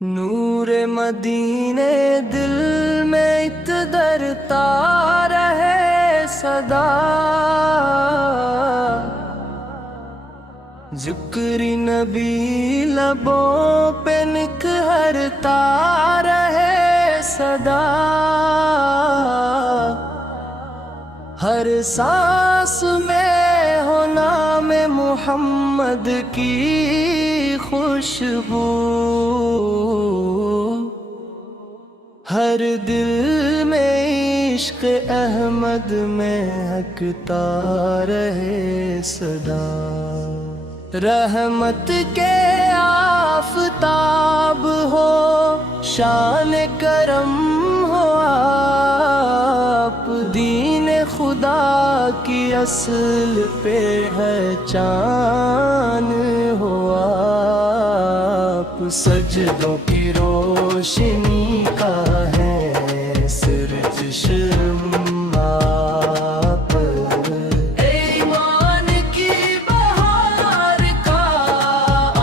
نور مدینے دل میں اتدرتا رہے صدا، ذکر نبی لبوں پہ نکھرتا رہے صدا، ہر سانس میں ہو نام محمد کی خوشبو، ہر دل میں عشق احمد مہکتا رہے صدا، رحمت کے آفتاب ہو، شان کرم ہو آپ، دین خدا کی اصل پہچان ہو آپ، سجدوں کی روشنی کا ہے سر چشم آپ، ایمان کی بہار کا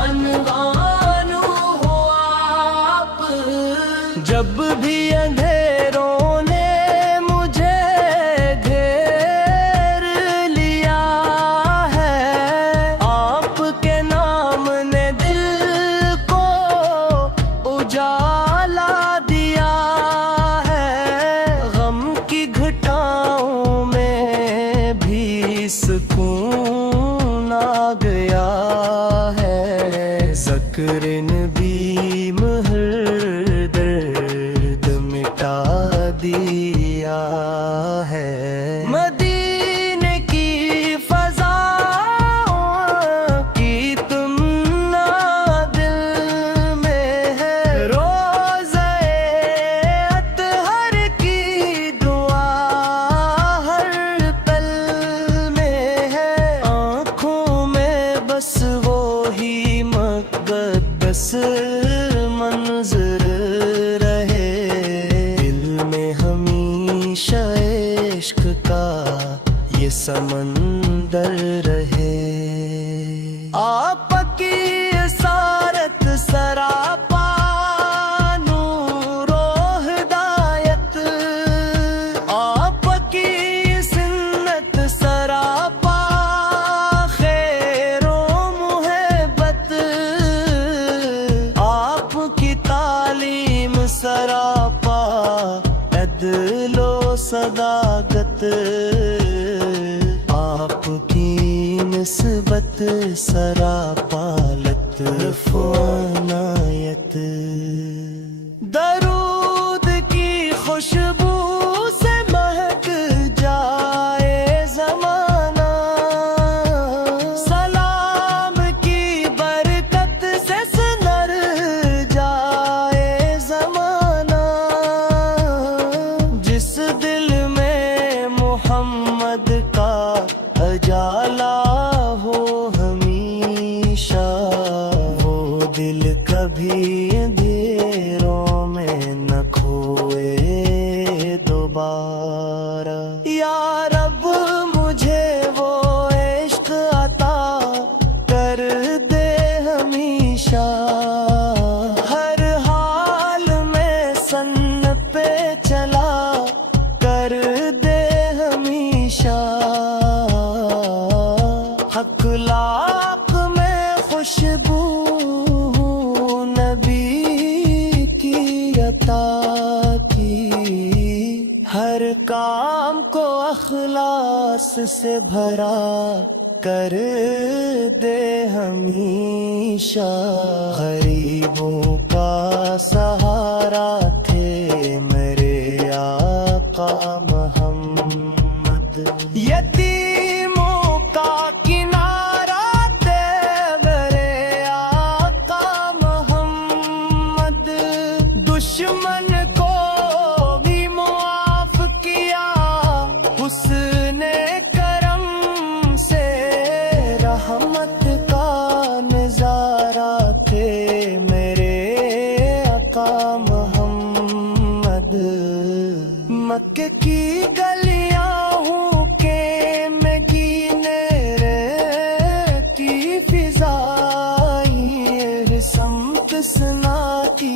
عنوان ہو آپ، جب بھی اندھیروں نے مجھے گھیر لیا ہے، آپ کے نام نے دل کو اجالا دیا ہے، غم کی گھٹاؤں میں بھی سکون آ گیا ہے، ذکر نبی ہر درد مٹا دیا ہے، مدینے کی فضا کی تمنا دل میں ہے، روزہ اطہر کی دعا ہر پل میں ہے، آنکھوں میں بس وہی مقدس منظر رہے، دل میں ہمیشہ عشق کا یہ سمندر رہے، آپ کی اسارت سراپا نور و ہدایت، آپ کی سنت سراپا خیر و محبت، آپ کی تعلیم سراپا عدل و صداقت، آپ کی نسبت سراپا لطف و عنایت، درود کی خوشبو سے مہک جائے زمانہ، سلام کی برکت سے سنر جائے زمانہ، جس دل میں محمد کا اجالا ہو ہمیشہ، وہ دل کبھی اندھیروں میں نہ کھوئے دوبارہ، یا رب مجھے وہ عشق عطا کر دے ہمیشہ، ہر حال میں سن پہ چلا کر دے ہمیشہ، اخلاق میں خوشبو نبی کی عطا کی، ہر کام کو اخلاص سے بھرا کر دے ہمیشہ، غریبوں کا سہارا تھے میرے آقا محمد، یتیموں کا کنارہ تھے میرے آقا محمد، دشمن کو بھی معاف کیا حسن کرم سے، رحمت کا نظارہ تھے میرے آقا محمد، مکہ کی گلیاں ہوں کہ میں گینے رہتی فضائی، سمت سناتی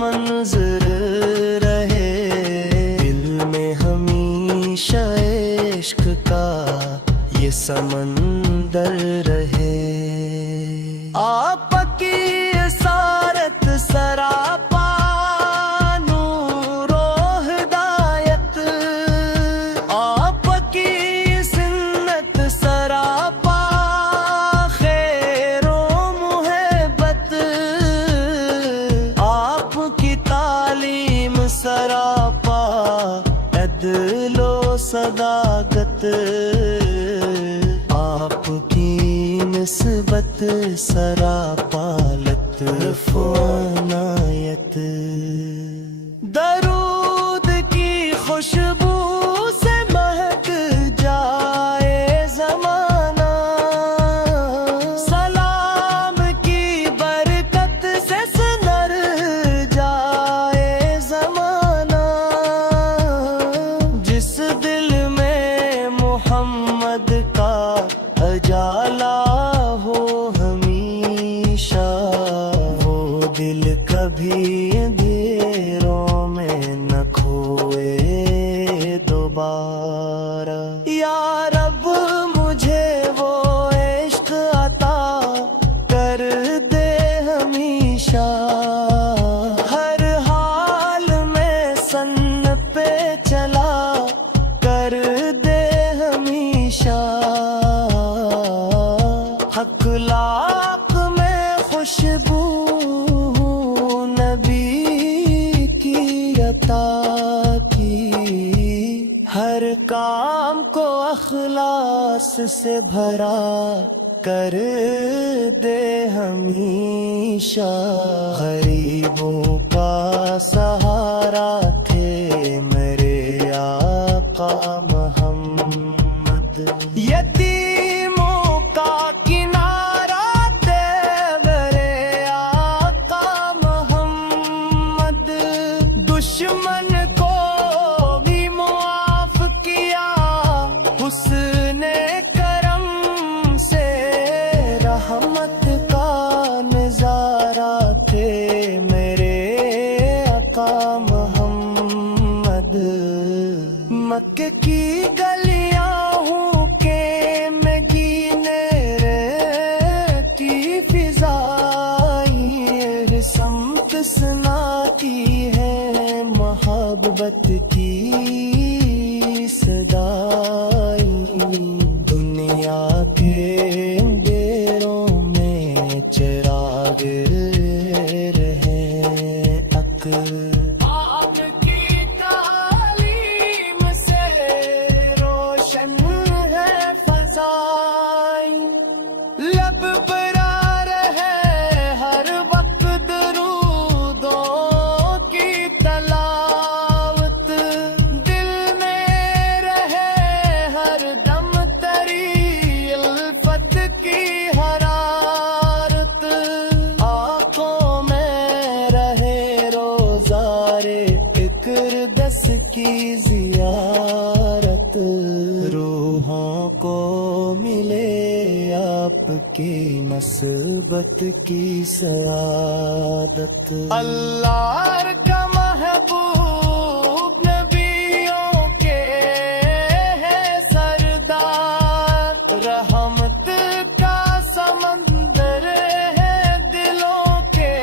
منظر رہے، دل میں ہمیشہ عشق کا یہ سمندر رہے۔ آپ کی اسارت سراپا نور و ہدایت، آپ کی سنت سراپا خیر و محبت، آپ کی تعلیم سراپا عدل و صداقت، آپ کی نسبت سراپا لطف و عنایت۔ درود کی خوشبو سے مہک جائے زمانہ، سلام کی برکت سے سنر جائے زمانہ، جس دل میں محمد کا اجالا ہو ہمیشہ، وہ دل کبھی اندھیروں میں نہ کھوئے دوبارہ۔ یا رب مجھے وہ عشق عطا کر دے ہمیشہ، ہر حال میں سن پہ چلا کر دے ہمیشہ، اخلاق میں خوشبو نبی کی عطا کی، ہر کام کو اخلاص سے بھرا کر دے ہمیشہ، غریبوں کا سہارا تھے میرے آقا محمد، یتیموں کا کنارہ تھے میرے آقا محمد، دشمن کو بھی معاف کیا حسن کرم سے، رحمت کا نظارہ تھے میرے آقا محمد، مکہ کی گلیاں ہوں کہ میں گینے رہتی فضائیں، سمت سناتی ہے محبت کی صدائیں، دنیا کے اندھیروں میں چراغ رہے حق، آپ کی تعلیم سے روشن ہے فضائیں، لب پر آ رہے ہر وقت درودوں کی تلاوت، دل میں رہے ہر دم تری الفت کی حرارت، آنکھوں میں رہے روزارے اقدس کی زیارت، روحوں کو ملے آپ کی نسبت کی سعادت۔ اللہ کا محبوب نبیوں کے ہے سردار، رحمت کا سمندر ہے دلوں کے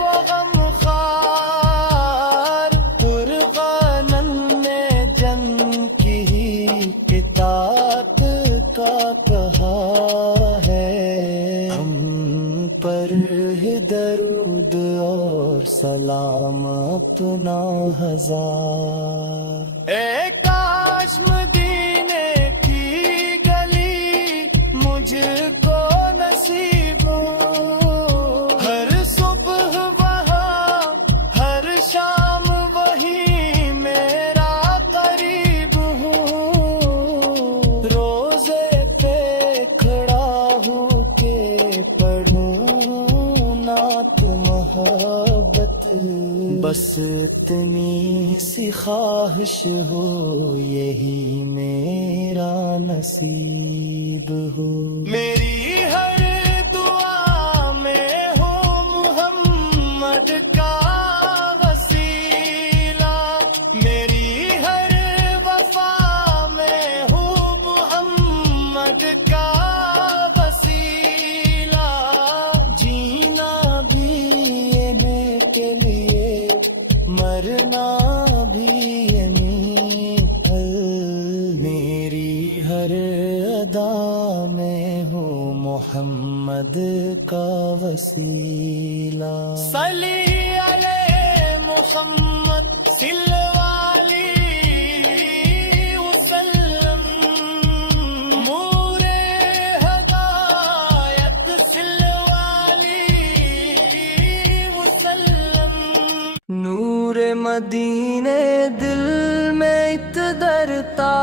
وہ غمخوار، قرآن نے جن کی اطاعت کا کہا ہے، ہم پر ہے درود اور سلام اپنا ہزار۔ اے کاش مدینے کی گلی مجھ کو نصیب ہو، ہر صبح وہاں ہر شام وہی میرا قریب ہوں، روزے پہ کھڑا ہو کے پڑھوں نعت محبت، بس اتنی سی خواہش ہو یہی میرا نصیب ہو، میری ہر دعا میں ہو محمد کا مرنا بھی یہیں پھل، میری ہر ادا میں ہو محمد کا وسیلہ، صلی علیہ محمد صلی وسلم، نور ہدایت صلی وسلم، نور مدینے دل میں اتدرتا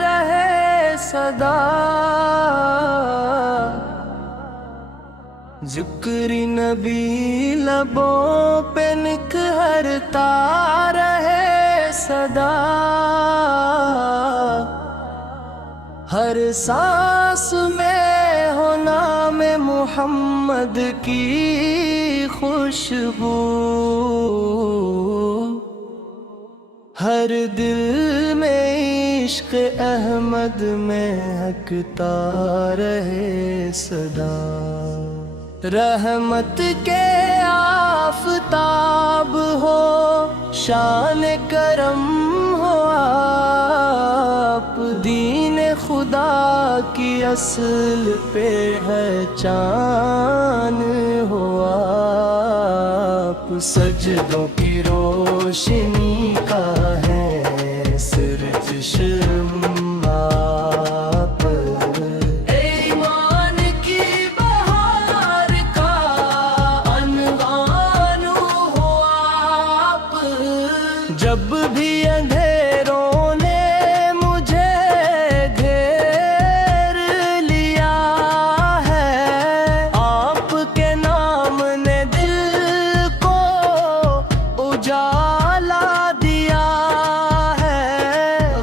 رہے صدا، ذکر نبی لبوں پہ نکھرتا رہے صدا، ہر سانس میں ہو نام محمد کی خوشبو، ہر دل میں عشق احمد مہکتا رہے صدا، رحمت کے آفتاب ہو شان کرم ہو آپ، دین خدا کی اصل پہچان ہو آپ، سجدوں کی روشنی کا ہے سر چشم آپ، ایمان کی بہار کا عنوان ہو آپ، جب بھی اندھیروں نے مجھے گھیر لیا ہے، آپ کے نام نے دل کو اجالا دیا ہے،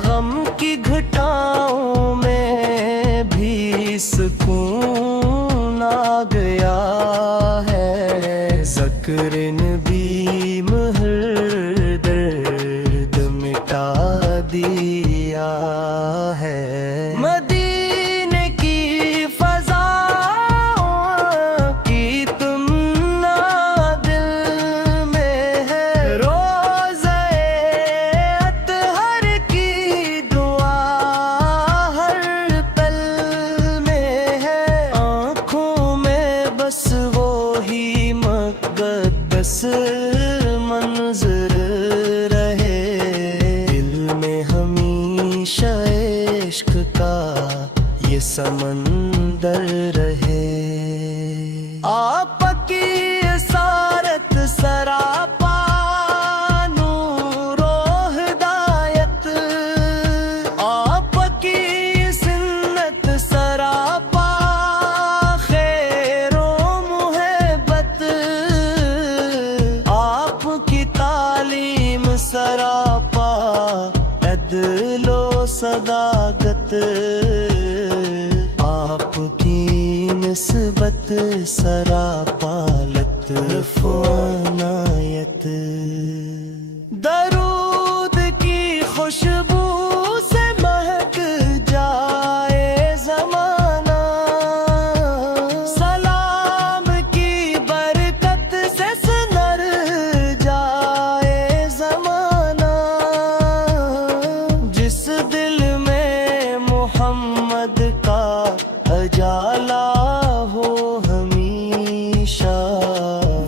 غم کی گھٹاؤں میں بھی سکون آ گیا ہے، ذکر نبی ہر درد مٹا دیا ہے، مدینے کی فضاؤں کی تمنا دل میں ہے، روضہ اطہر کی دعا ہر پل میں ہے، آنکھوں میں بس وہی مقدس منظر رہے، دل میں ہمیشہ عشق کا یہ سمندر رہے، آپ کی اسارت سراپا نور و ہدایت، آپ کی سنت سراپا خیر و محبت، آپ کی تعلیم سراپا عدل و صداقت، آپ کی نسبت سراپا لطف و عنایت، درود کی خوشبو سے مہک جائے زمانہ، سلام کی برکت سے سنر جائے زمانہ، جس دل میں محمد کا اجالا ہو ہمیشہ،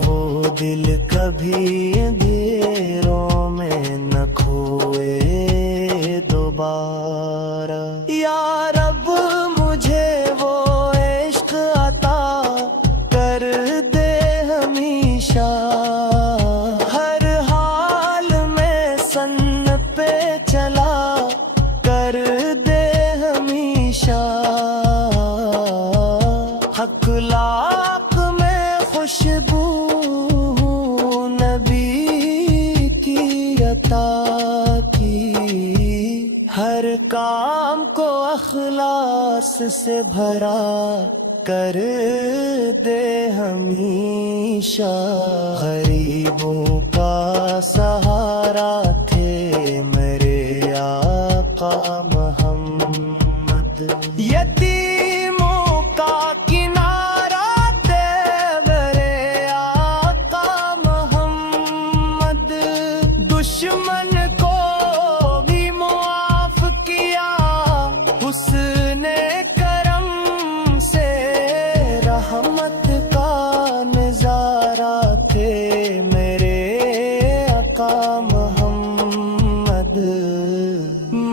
وہ دل کبھی اندھیروں میں نہ کھوئے دوبارہ، یا رب مجھے وہ عشق عطا کر دے ہمیشہ، ہر حال میں سن پہ چلا کر دے ہمیشہ، اخلاق میں خوشبو نبی کی عطا کی، ہر کام کو اخلاص سے بھرا کر دے ہمیشہ، غریبوں کا سہارا تھے میرے آقا محمد، یتیموں کا کنارہ تھے میرے آقا محمد،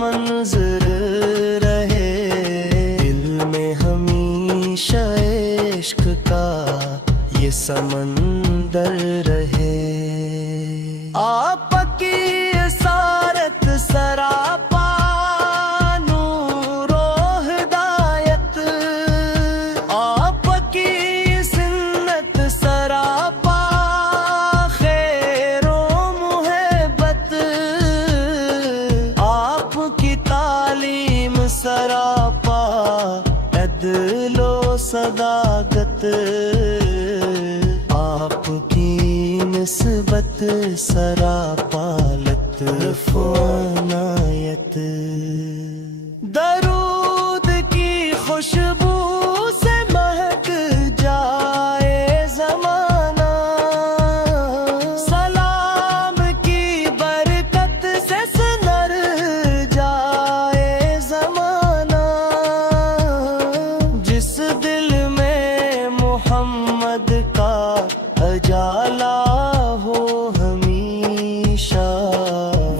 منظر رہے، دل میں ہمیشہ عشق کا یہ سمندر رہے۔ آپ کی اسارت سراپا نور و ہدایت، آپ کی سنت سراپا خیر و محبت، آپ کی تعلیم سراپا عدل و صداقت، آپ کی نسبت سراپا لطف و عنایت۔ درود کی خوشبو سے مہک جائے زمانہ، سلام کی برکت سے سنر جائے زمانہ، جس دل میں محمد کا اجالا ہو ہمیشہ،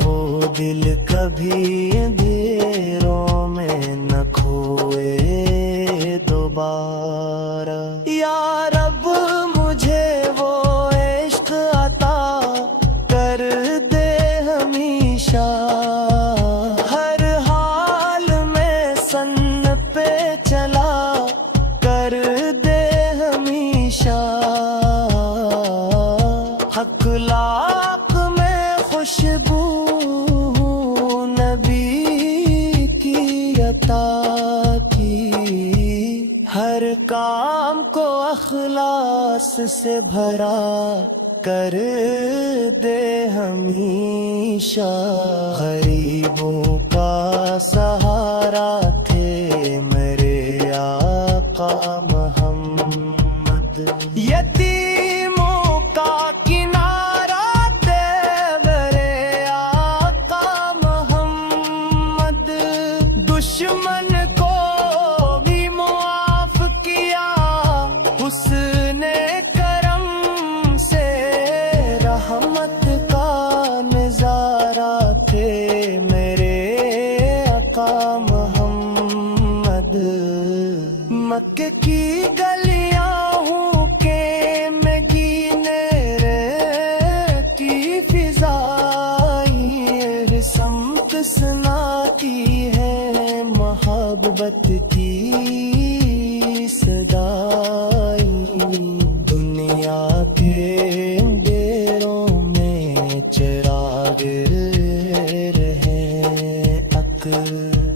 وہ دل کبھی اندھیروں میں نہ کھوئے دوبارہ۔ یا رب مجھے وہ عشق عطا کر دے ہمیشہ، ہر حال میں سن پہ چلا کر دے ہمیشہ، اخلاق میں خوشبو نبی کی عطا کی، ہر کام کو اخلاص سے بھرا کر دے ہمیشہ، غریبوں کا سہارا تھے میرے آقا محمد، یتیموں کا کنارہ تھے میرے آقا محمد، دشمن کو بھی معاف کیا حسن کرم سے، رحمت کا نظارہ تھے میرے آقا محمد، مکے کی گلیاں ہوں کہ میں گینے کی فضائی سمت سناتی ہے محبت کی صدائی، دنیا کے اندھیروں میں چراغ رہے حق،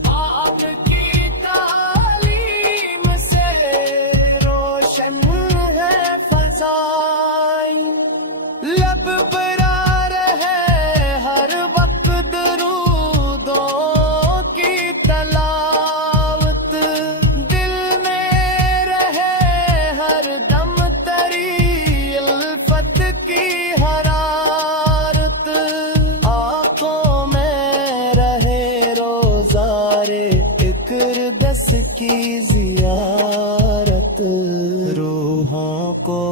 آپ کی تعلیم سے روشن ہے فضائیں، لب پر آ رہے ہر وقت درودوں کی تلاوت، دل میں رہے ہر دم تری الفت کی حرارت، آنکھوں میں رہے روزارے اقدس کی زیارت، روحوں کو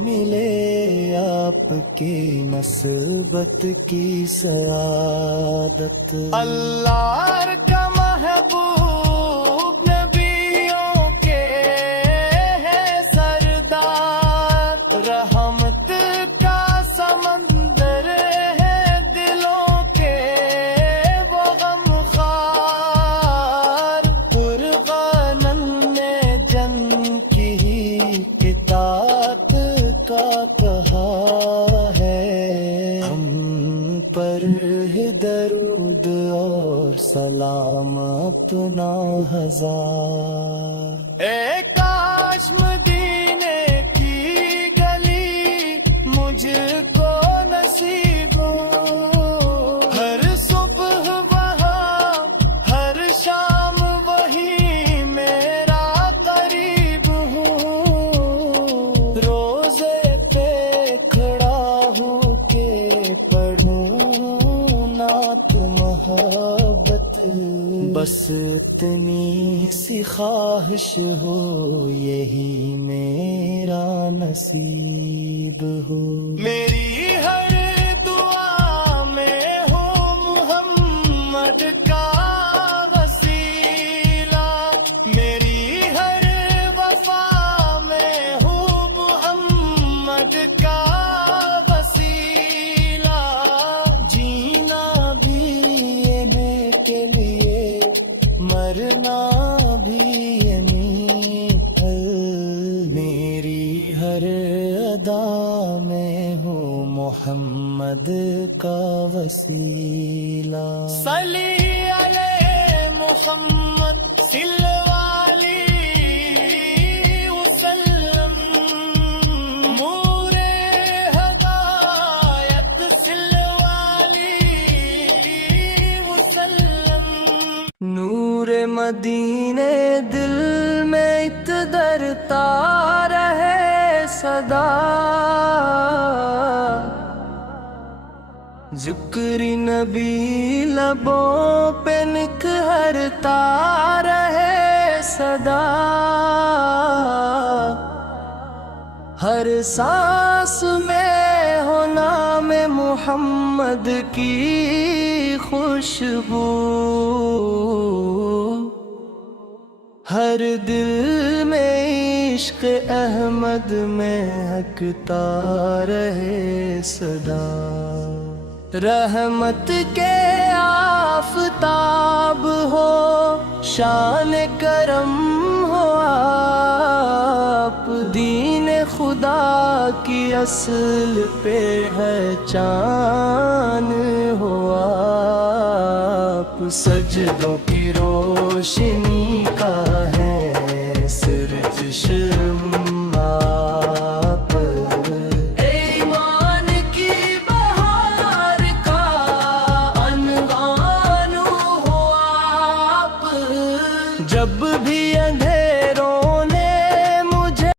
ملے آپ کی نسبت کی سعادت۔ اللہ کا محبوب نبیوں کے ہے سردار، رحمت کا سمندر ہے دلوں کے وہ غمخوار، قرآن نے جن کی اطاعت کا کہا ہے، ہم پر ہے درود اور سلام اپنا ہزار۔ اے کاش مدینے کی گلی مجھ کو نصیب ہو، ہر صبح وہاں ہر شام وہی میرا قریب ہوں، روزے پہ کھڑا ہو کے پڑھوں نعت محبت، بس اتنی سی خواہش ہو یہی میرا نصیب ہو، میری ہر دعا میں ہو محمد کا مرنا بھی یہ نیکل، میری ہر ادا میں ہوں محمد کا وسیلہ۔ صلی علیہ محمد صلوالی وسلم، نور ہدایت صلوالی وسلم۔ نور مدینے دل میں اتدرتا رہے صدا، ذکر نبی لبوں پہ نکھرتا رہے صدا، ہر سانس میں ہو نام محمد کی خوشبو، ہر دل میں عشق احمد مہکتا رہے صدا۔ رحمت کے آفتاب ہو، شان کرم ہو آپ، دین خدا کی اصل پہ پہچان ہو آپ، سجدوں کی روشنی کا ہے سر چشم آپ، ایمان کی بہار کا عنوان ہو آپ، جب بھی